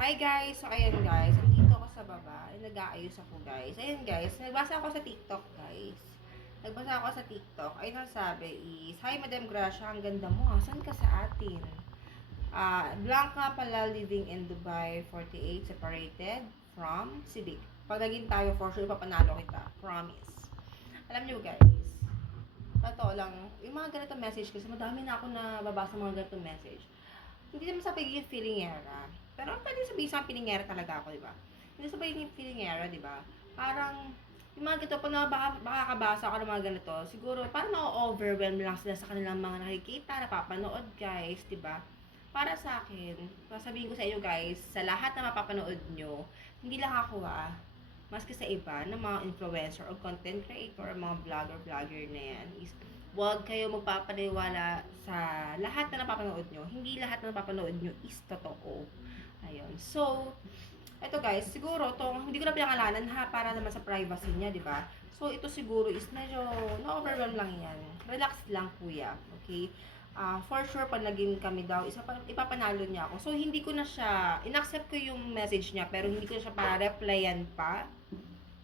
Hi guys! So ayan guys, nandito ako sa baba. Ay, Nag-aayos ako guys. Ayan guys, nagbasa ako sa TikTok guys. Nagbasa ako sa TikTok. Ay nasabi is, Hi Madam Gracia, ang ganda mo. Asan ka sa atin? Ah, Blanca pala living in Dubai, 48, separated from Civic. Pag naging tayo, for sure, papanalo kita. Promise. Alam niyo guys, totoo lang, yung mga ganito message kasi madami na ako nababasa mga ganito message. Hindi naman sa pagiging feeling era. Pero pwede sabihin sa feeling era talaga ako, di ba? Hindi sa pagiging feeling era, di ba? Parang, yung mga ganito, pag baka, makakabasa ako ng mga ganito, siguro, parang na-overwhelm lang sila sa kanilang mga nakikita, napapanood, guys, di ba? Para sa akin, sasabihin ko sa inyo guys, sa lahat na mapapanood nyo, hindi lang ako ah, maski sa iba, ng mga influencer o content creator, mga vlogger-vlogger na yan, is huwag kayo magpapaniwala sa lahat na napapanood nyo. Hindi lahat na napapanood nyo is totoo. Ayun. So, eto guys, siguro to hindi ko na pinangalanan ha, para naman sa privacy niya, di ba? So, ito siguro is medyo na-overwhelm lang yan. Relax lang, kuya. Okay? Ah, for sure, pag naging kami daw, isa pa, ipapanalo niya ako. So, hindi ko na siya, inaccept ko yung message niya, pero hindi ko na siya para replyan pa.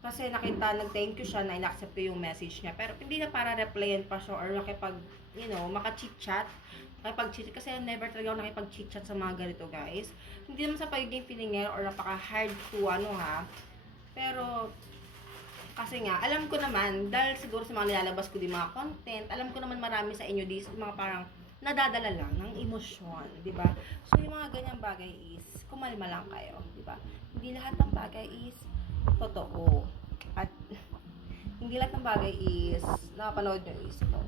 Kasi nakita, nag-thank you siya na in-accept ko yung message niya. Pero hindi na para replyan pa siya or nakipag, you know, maka-chit-chat. Nakipag-chit Kasi never talaga ako nakipag-chit-chat sa mga ganito, guys. Hindi naman sa pagiging feeling or napaka-hard to, ano ha. Pero, kasi nga, alam ko naman, dahil siguro sa mga nilalabas ko di mga content, alam ko naman marami sa inyo di mga parang nadadala lang ng emosyon, di ba? So, yung mga ganyang bagay is, kumalma lang kayo, di ba? Hindi lahat ng bagay is totoo. At hindi lahat ng bagay is napapanood nyo is ito.